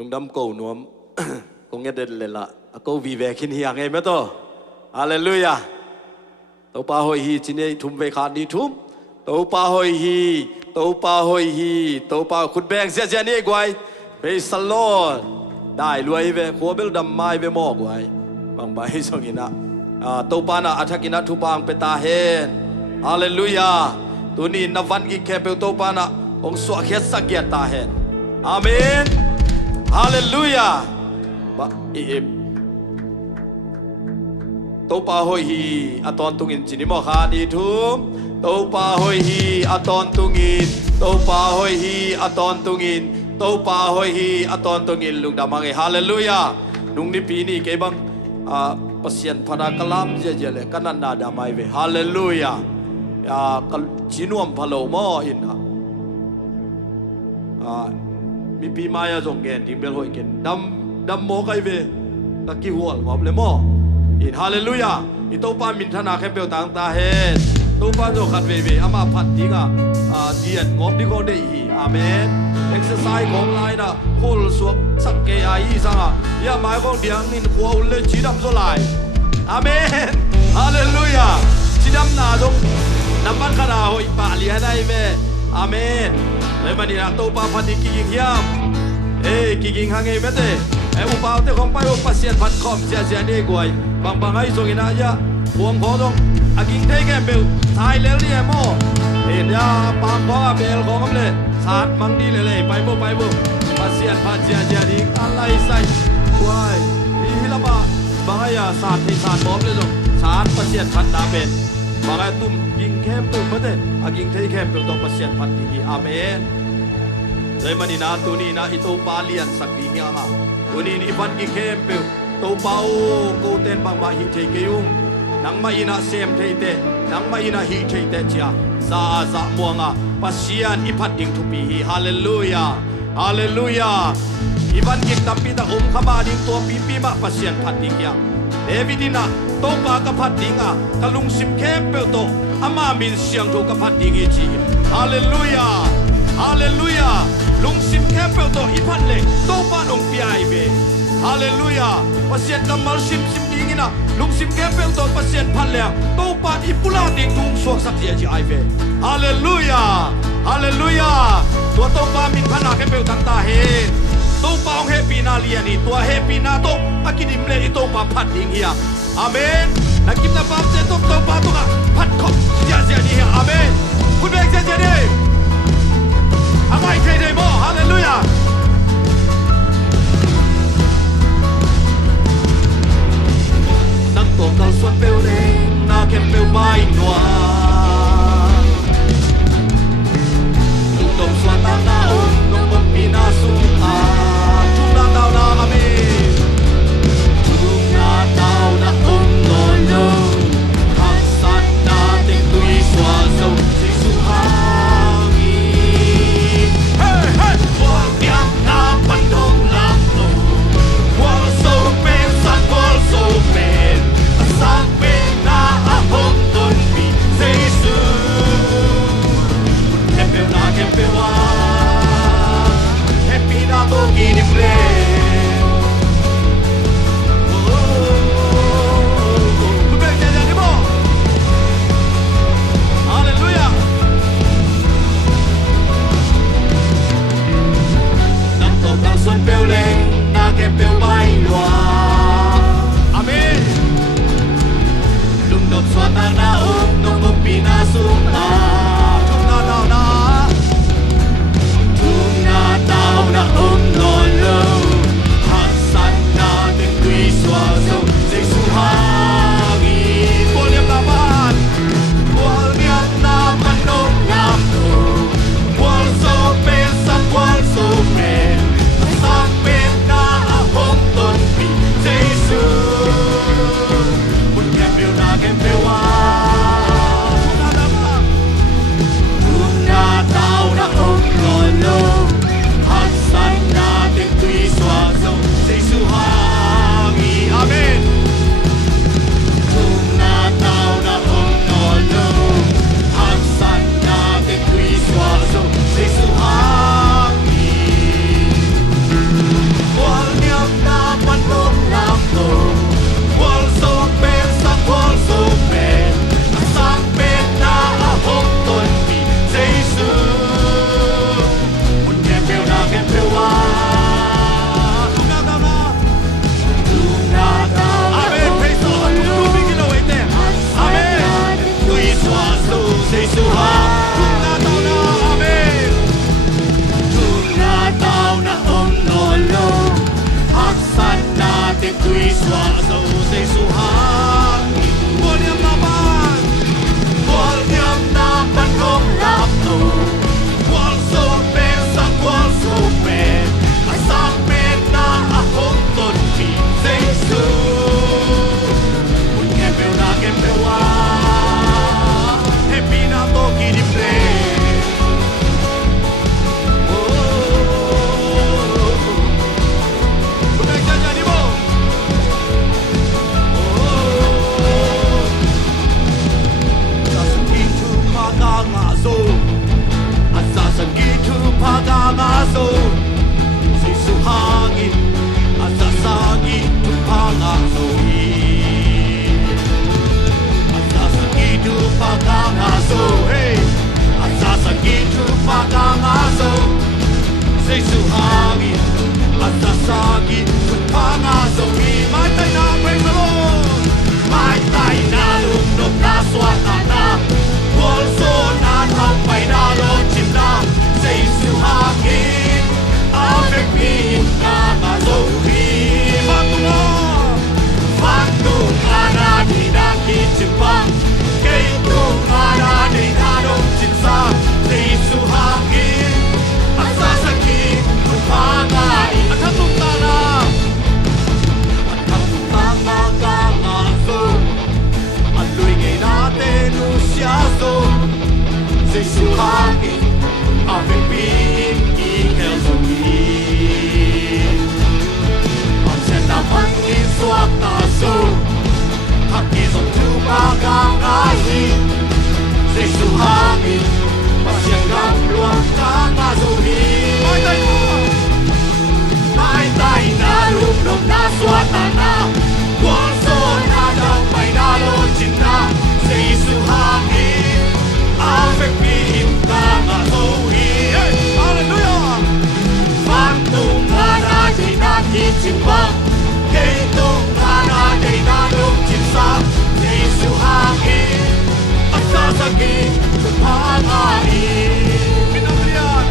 ลุงดำกูนวมคงจะเดินเลยละกูวีแวคินเฮียงไงไหมตัวฮาเลลูยาตัวป้าหอยฮีจีนี่ทุ่มไปขาดดีทุ่มตัวป้าหอยฮีตัวป้าหอยฮีตัวป้าขุดแบงเสียเสียนี่กวยไปสลอดได้รวยเวขัวเบลดำไม้เวมอกไว้บางใบส่งอินะตัวป้าน่ะอัฐกินะทุบางไปตาเห็นฮาเลลูยาตัวนี้นับวันกี่แค่เปลตัวป้าน่ะองสวะเขสสักเกียรตาเห็นอาเมนฮาเลลูยาบะอิบตัวป้าหอยฮีอะตอนตุงินจินิมอคาดีทุมตัวป้าหอยฮีอะตอนตุงินตัวป้าหอยฮีอะตอนตุงินตัวป้าหอยฮีอะตอนตุงินลุงดามังเอฮาเลลูยาลุงนี่ปีนี้เก็บังpasien pada kalam je le kanan ada mai ve haleluya ya jinuam phalo mo ina mi pi maya jong gen ding bel hoi gen dam mo kai ve ta ki hual ngop le mo in haleluya i to pa min thana khem pel tang ta he to pa jo khat ve ve ama phat dinga dian ngop di ko de hi amen exercise kong lai na khol suak sak ke ai sang ya mai kong diang nin khwa ul le chi dam zo lai amen hallelujah chi dam na jong naman khana hoi pa li hanai ve amen le mani na to pa phat ki ging hiam ki ging hangai me te u pa te khom pai u pasien phat khom sia sia ni goi bang ai so ina ya buông kho jong aging thei ke bel thai le li mo ya pa ko bel ko kam le sát mang đi lệ bay vô pasien pasien đi alai sai quay đi là bà ya sát thì sát bom le rồi sát pasien phan đa bên bà tum ging kem tu mất đấy ging thấy kem tu pasien phan đi amen rồi mà na tu ni na itu palian sak di nya ma tu ni phan ging kem tu pau ko ten bang ma hi thei ke yung nang ma ina sem thei te nang ma ina hi thei te chia za muanga pasien ipat ding tu pi haleluya haleluya iban gik tapi ta khama ding to pi ma pasien phat ding ya Davidina to pa ka phat dinga kalung sim kem pe to ama min siang to ka phat ding chi haleluya haleluya lung sim kem pe to ipat le to pa nong pi ai be haleluya pasien kamal sim ding ina lung sim kem pe to pasien phat le to pa ipula ding tung suak sak ji ai be haleluya haleluya tua to pa min phana ke pe tang ta he to pa ong happy na lian ni tua happy na to akidim le to pa phat ding hia amen nakim na pa se to pa to ka phat khop sia ni hia amen kun bek sia ni amai thei dei mo haleluya nang to kal suan pe le na kem pe bai noa Dong suata na on dong pina suta tuna tao na kami tuna tao na on no hasan na ting tui swa so si su hangi hey hey wang yang xóa dấu giây số hát buồn niềm nam ban không làm tù qual sâu bên sang qual sâu bên ai sang bên na không tồn vì giây số một em bèo na em bèo à em bị na to kỳ đi về Pagamaso, si suhangin, asasagi tu pangaso asasagi tu pagamaso, hey, asasagi tu pagamaso, si suhangin, asasagi tu pangaso. Mai tay na praise the Lord, mai tay na lumnom na swata na, bolso na hampay na lochin na. Say su hangin, avec me na zohi. Faktung ana di na kichipang, kaitung ana di na dong chinsa. Say su hangin, asasaki tupangai. Atatung tana, kangazo, aluy ngay natin usyazo. Say su hangin. Avec being equal to me. Pansya naman iswak na so hakizong tumagang ahin sa isuhangin pasyang luwag kang azuhin. May tay na lumnom na swata na Walso na daw may nalochin na sa isuhangin avec being kang azuhin. Hallelujah! Faktung ana di na kichimbang, kaitung ana di na lumchinsang, sa isuhangin, asasagi tupangain. Pinagriyan!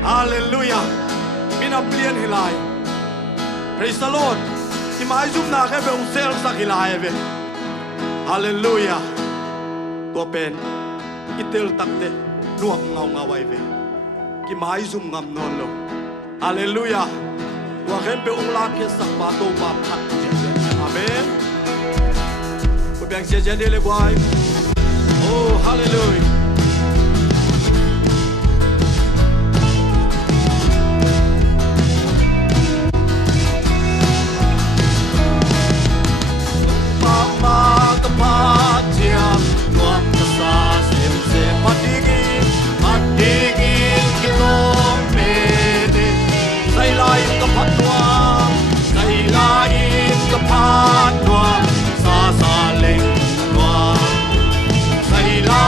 Hallelujah. Mina blian hilai. praise the Lord ti mai zum na khe be ung sel sakilai ve hallelujah to pen itel takte nuak ngau ngawai ve ki mai zum ngam non lo hallelujah wa khem be ung la ke sak pa to pa phat amen ko bang sia sia de le boy oh hallelujah Sa sa leng noa, say la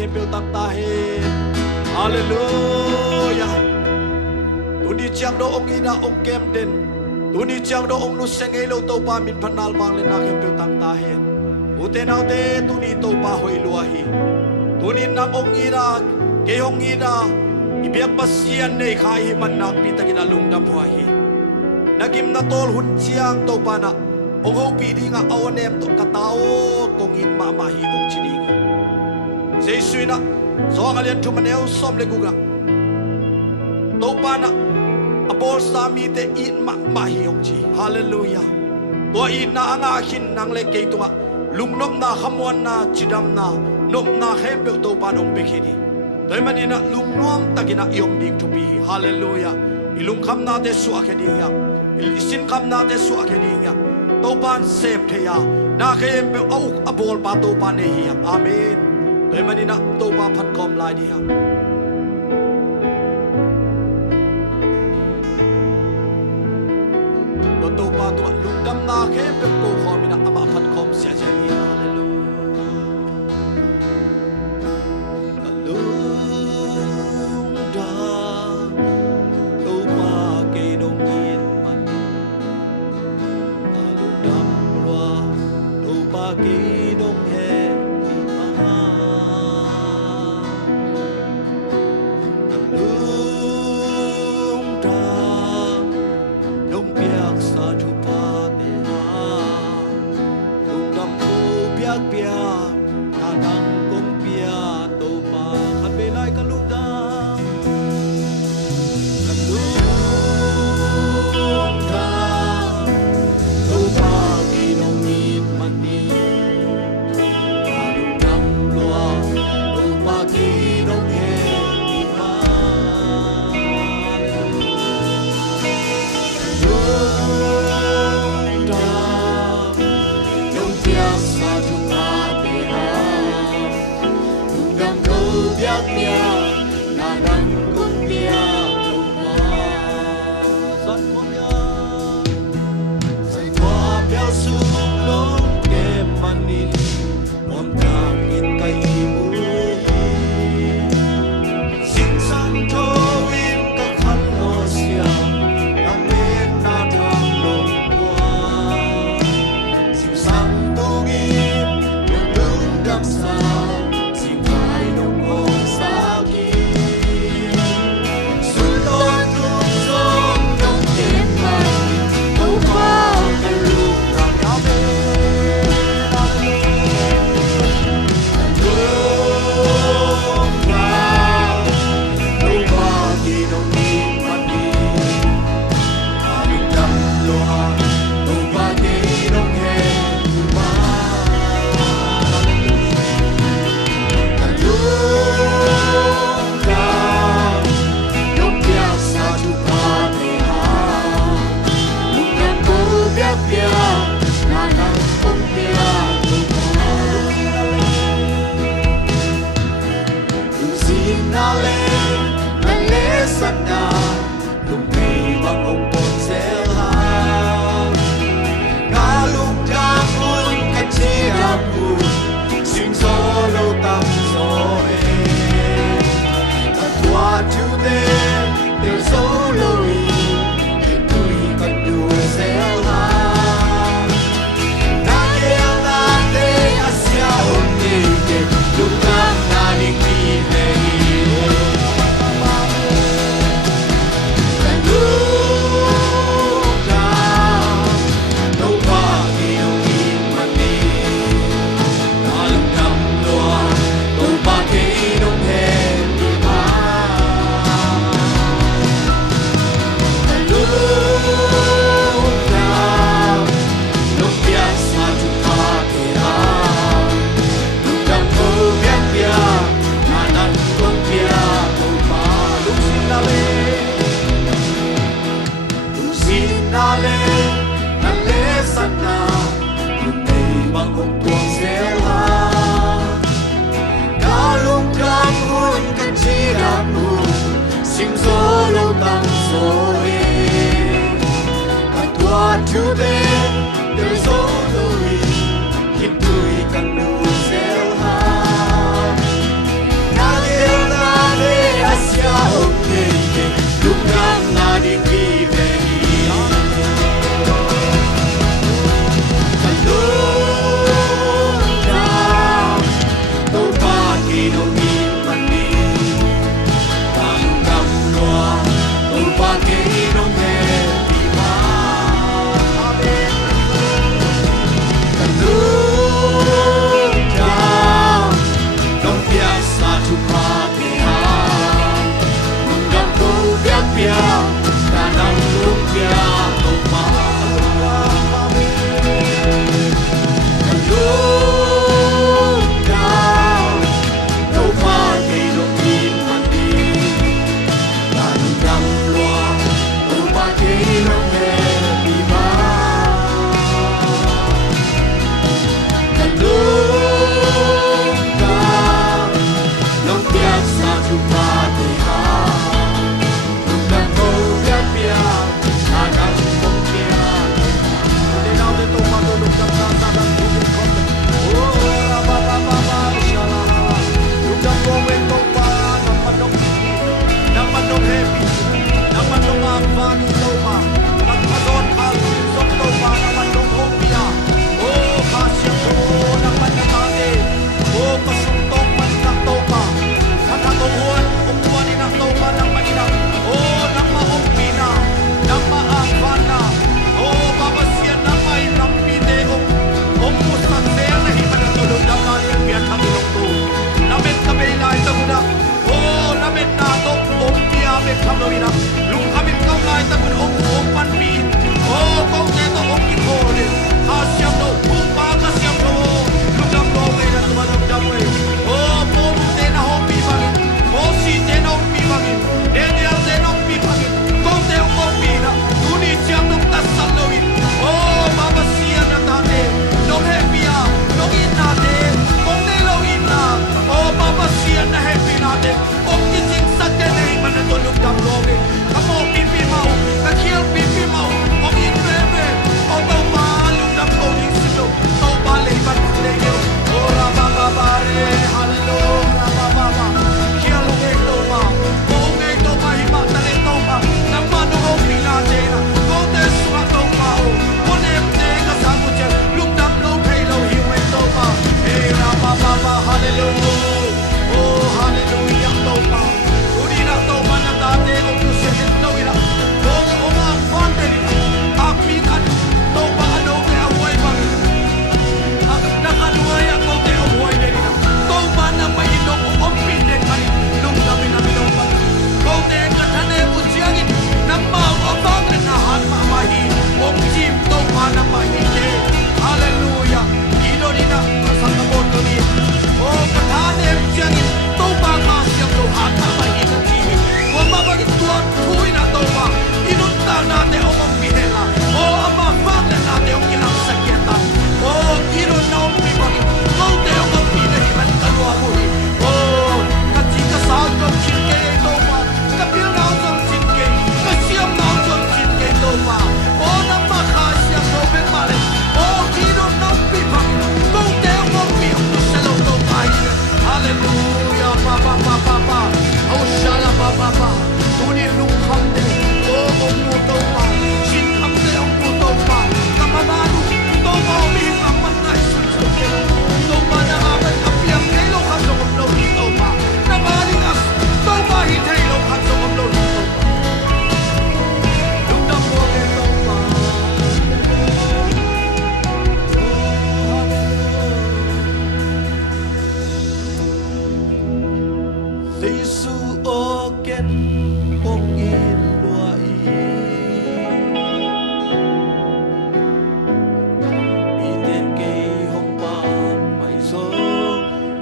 khem pel tak ta he hallelujah tu ni chiang do ong ina ong kem den tu ni chiang do ong nu sengei lo to pa min phanal mang le na khem pel tak ta he ute nau te tu ni to pa hoi lua hi tu ni nang ong ina ke ong ina ibiak pasian nei khai hi man nak pi takina lungdam hoi hi nagim na tol hun chiang to pa na ong ho pi di nga awanem to katao kongin ma ma hi ong chini Jesu na so ngalian tu maneu som le guga to pa na apol sa mi te in ma ma hi ong chi hallelujah to in na anga hin nang le ke tunga lungnop na khamwan na chidam na nop na hem pe to pa ong pe khini toy manina lungnom takina yom dik tu pi hallelujah ilung kham na te su akhedi ya isin kham na te su akhedi ya to pan sep the ya na khem pe au apol pa to pa ne hi amen toy manina to pa phat kom lai di ya to pa to lungdam na khem pe ko khomina ama phat kom sia sia hi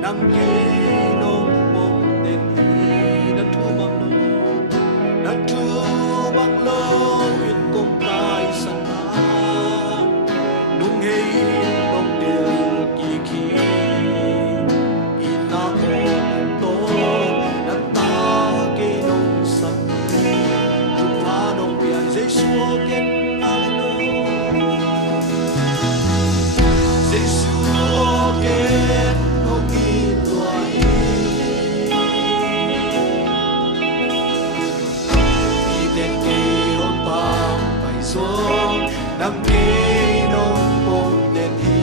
nang kinong pong den hi na thumang lo in kong kai sana nung hei nong del ki ki ina on to na ta kinong sa tumanong biya Jesus again nang kinong pong den hi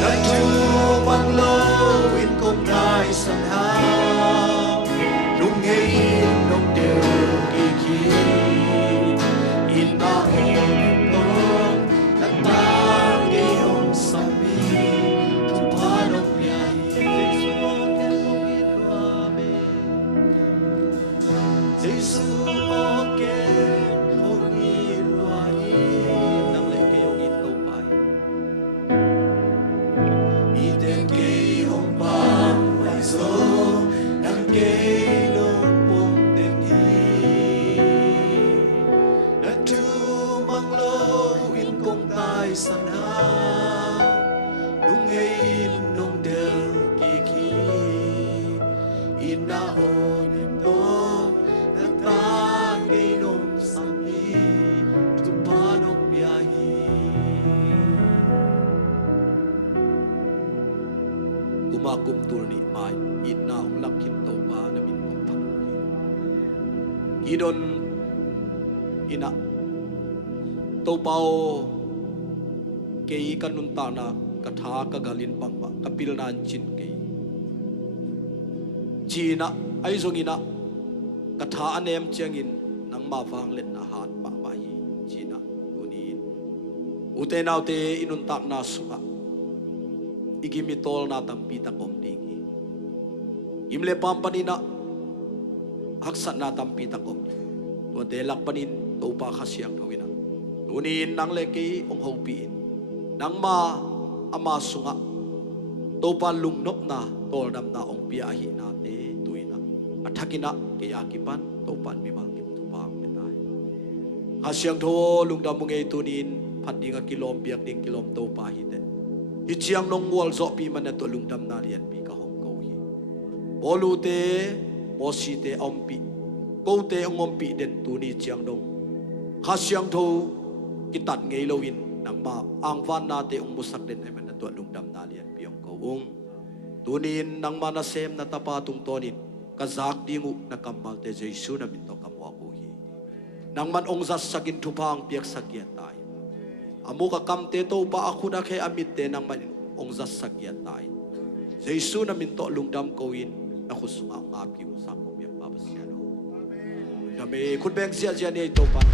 na thumang lo in kong kai san hao nung hei nong del ki ki in na on to na ta kinong sa mi tu panong biyahe Jesus san hao nung hei nong del ki ki in na on to na ta kinong sa mi tu panong biyahe kumakum turni mai in na ong lakin to pa na min kong panguli gidon ina to pao kei kanun ta na katha ka galin pang ba kapil nan chin kei china ai zongina katha anem changin nang ma wang let na hat pa ba hi china tunin ute naute inun tak na suka igimi tol na tampi ta kom dingi imle pampanina haksat na tampi ta kom to delak panin to pa khasyang thawina tunin nang le kei ong hopiin nang ma ama sunga topa lungnop na tol dam na ong piahi na te tuina athakina ke yakipan topan mi malkim tupang petai hasyang tho lungdam mungai tunin phatinga kilom piak ding kilom topa hi te hi chiang nong wal zo pi man to lungdam na lian pi ka hong ko hi bolu te mosi te ompi ko te ongom pi den tuni chiang dong hasyang tho kitat ngei lowin nang ma ang van na te ong musak den ay man to lungdam na lian piong ko tunin nang manasem na tapatung tonin kazak dingu na kamal te Jesus na minto kamwa ko hi nang man ong zas sagin thupang piak sakya tai amu ka kam te to pa aku na kay amit te nang man ong zas sakya tai Jesus na minto lungdam ko in na kusunga ngap ki usang mo piak babasya no dami kun beng sia sia ni to pa